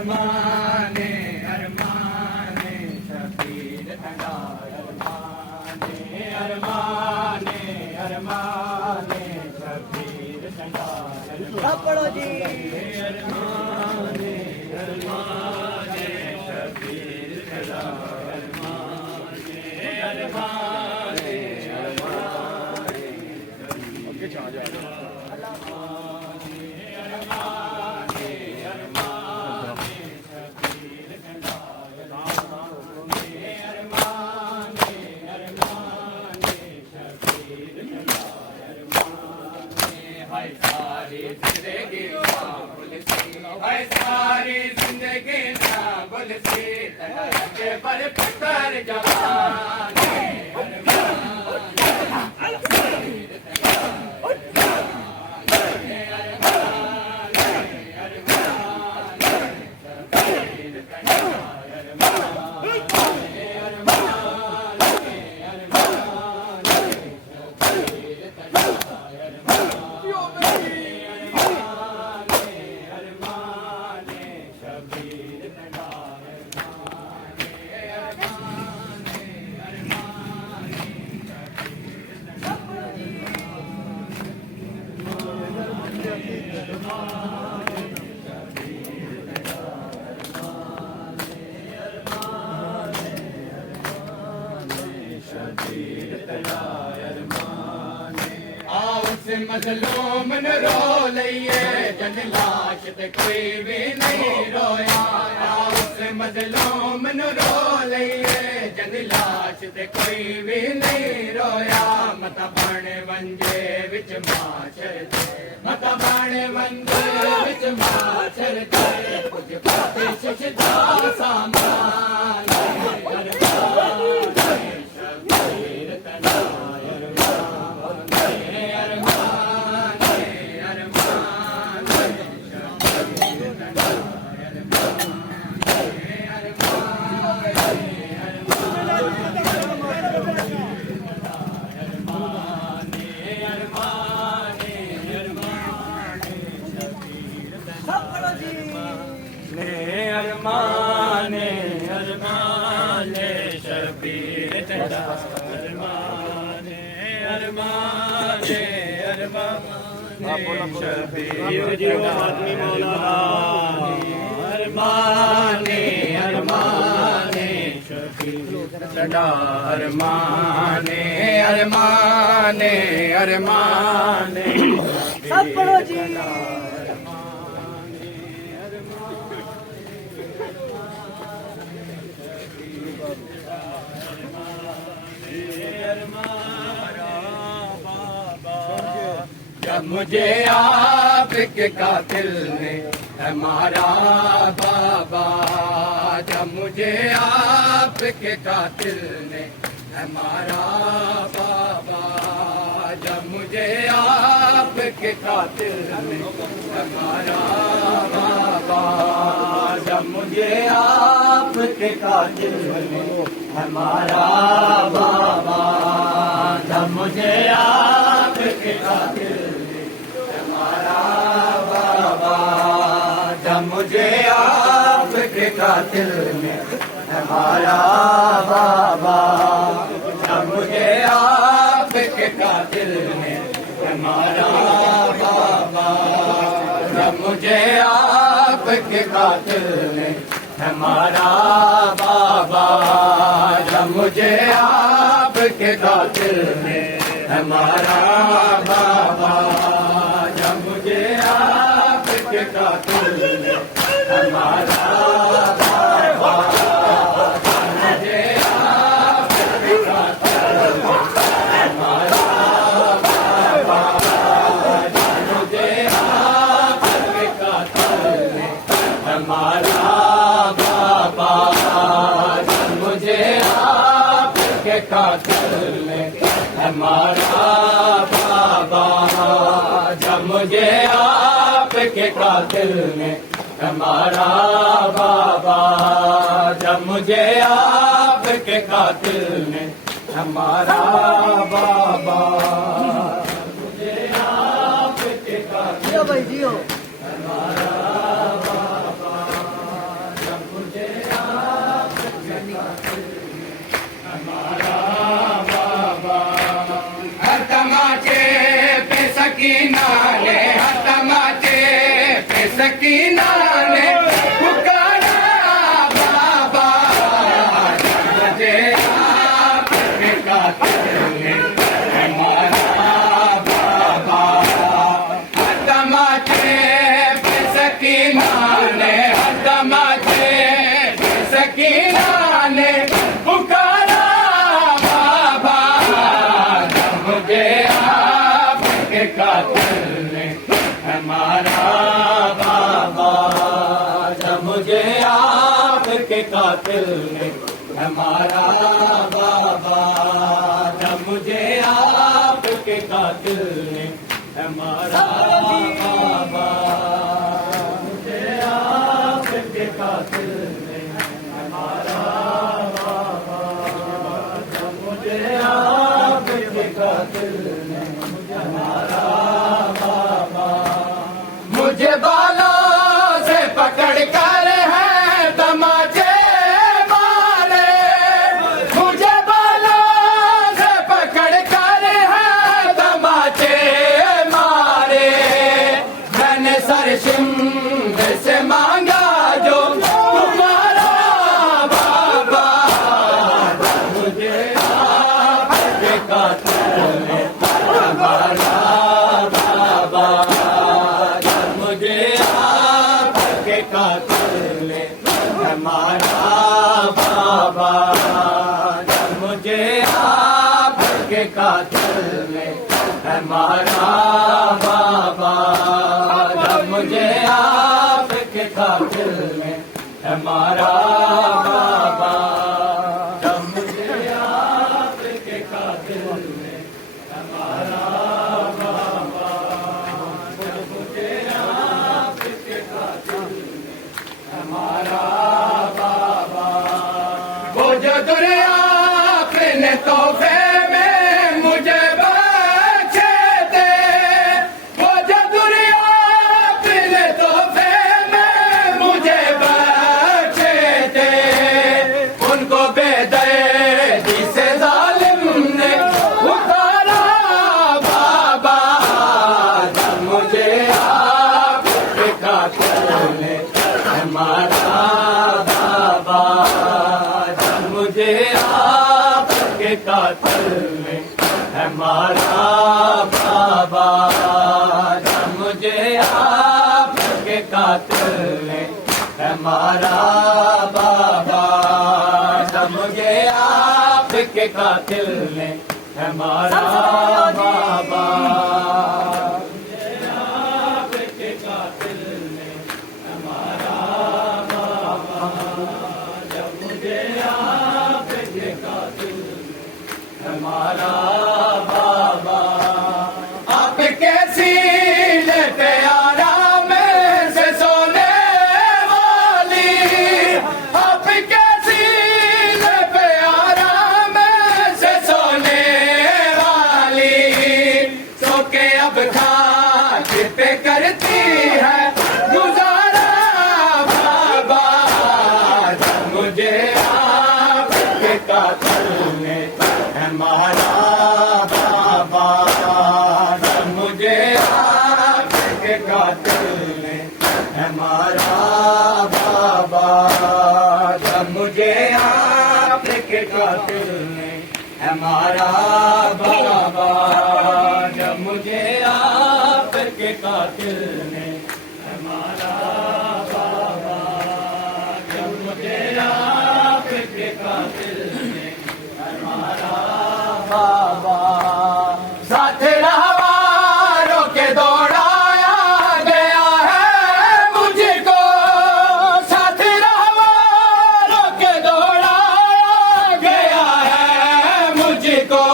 अरमाने अरमाने शबीर तंगा अरमाने अरमाने अरमाने शबीर तंगा पढ़ो जी अरमाने अरमाने शबीर तंगा अरमाने अरमाने अरमाने ओके छा जा सारी जिंदगी ना बुलसी के पर पत्थर जवान मजलूम न रो लइए जन लाश ते कोई भी नहीं रोया उस मजलूम न रो लइए जन लाश ते कोई भी नहीं रोया मत बाणे वंजे विच माशर ते मत बाणे वंजे विच माशर ते कुछ पाते शशदा सामान शबीर तना अरमाने अरमाने शबीर तंगा अरमाने अरमाने अरमाने शबीर तंगा अरमाने अरमाने शबीर तंगा अरमाने अरमाने अरमाने सब पढ़ो जी जब मुझे आपके कातिल ने हमारा बाबा जब मुझे आपके कातिल ने हमारा बाबा जब मुझे आपके कातिल ने हमारा बाबा जब मुझे आपके कातिल ने हमारा बाबा जब मुझे आपके कातिल जब मुझे आपके कातिल ने हमारा बाबा जब मुझे आपके कातिल ने हमारा बाबा जब मुझे आपके कातिल ने हमारा बाबा जब मुझे आपके कातिल ने हमारा बाबा जब मुझे आपके कातिल ने हमारा बाबा मुझे आपके कातिल हमारा बाबा मुझे आपके कातिल ने हमारा बाबा मुझे आपके कातिल ने हमारा बाबा जब मुझे आपके कातिल ने हमारा बाबा जब मुझे आपके कातिल ने हमारा बाबा मुझे आपके कातिल जियो भाई जियो हमारा बाबा सकीना ने तमाचे पे सकीना ने पुकारा बाबा मुझे आपके कातिल ने हमारा बाबा तमाचे पे सकीना ने तमाचे पे सकीना ने पुकारा बाबा मुझे आपके कातिल ने हमारा बाबा जब मुझे आपके कातिल ने हमारा बाबा जब मुझे आपके कातिल ने हमारा बाबा मुझे आपके कातिल ने हमारा बाबा जब मुझे आपके कातिल ने हमारा बाबा मुझे बालों से पकड़ कर है तमाचे मारे मुझे बालों से पकड़ कर है तमाचे मारे मैंने सर शिंद से मांगा जो तुम्हारा बाबा मुझे आपके कातिल ने हमारा बाबा मुझे आपके कातिल ने हमारा बाबा जब मुझे आपके कातिल ने हमारा बाबा जब मुझे आपके कातिल ने हमारा बाबा जब मुझे आपके कातिल ने हमारा बाबा जब मुझे आपके कातिल ने हमारा बाबा वो जो दुनिया अपने तोहफे में मुझे बख्शे थे वो जो दुनिया अपने तोहफे में मुझे बख्शे थे उनको बेदर्दी से जालिम ने उतारा बाबा जब मुझे आपके कातिल ने हमारा बाबा जब मुझे आपके कातिल ने हमारा बाबा जब मुझे आपके कातिल ने हमारा बाबा जब मुझे आपके कातिल ने हमारा बाबा मुझे आपके कातिल ने हमारा बाबा जब मुझे आपके कातिल ने हमारा बाबा आपके सीने पे आराम से सोने वाली आपके सीने पे आराम से सोने वाली सो के अब खाक पे करती है गुजारा बाबा जब मुझे आपके कातिल ने हमारा बाबा जब मुझे आपके कातिल ने हमारा बाबा जब मुझे आपके कातिल ने हमारा बाबा जब मुझे आपके कातिल ने हमारा बाबा जब मुझे आपके कातिल ने हमारा बाबा साथ रहवारों के दौड़ाया गया है मुझको साथ रहवारों के दौड़ाया गया है मुझको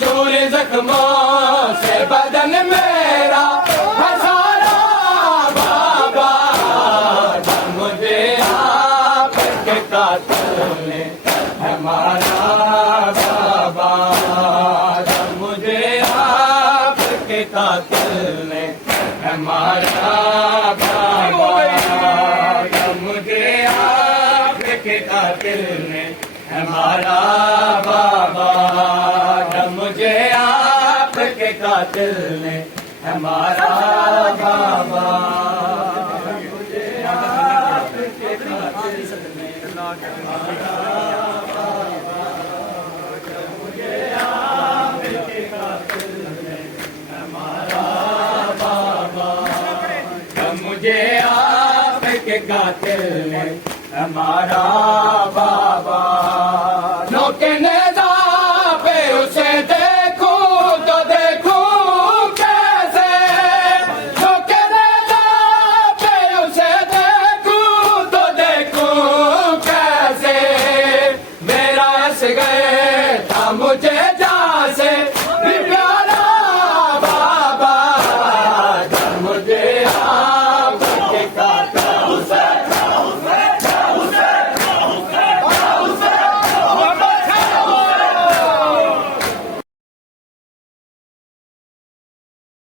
चोर जख्मों से बदन मेरा हजारा बाबा जब मुझे आपके कातिल ने हमारा बाबा जब मुझे आपके कातिल ने हमारा बाबा जब मुझे आपके कातिल ने हमारा बाबा जब मुझे आपके कातिल ने हमारा बाबा मुझे आपके कातिल ने हमारा बाबा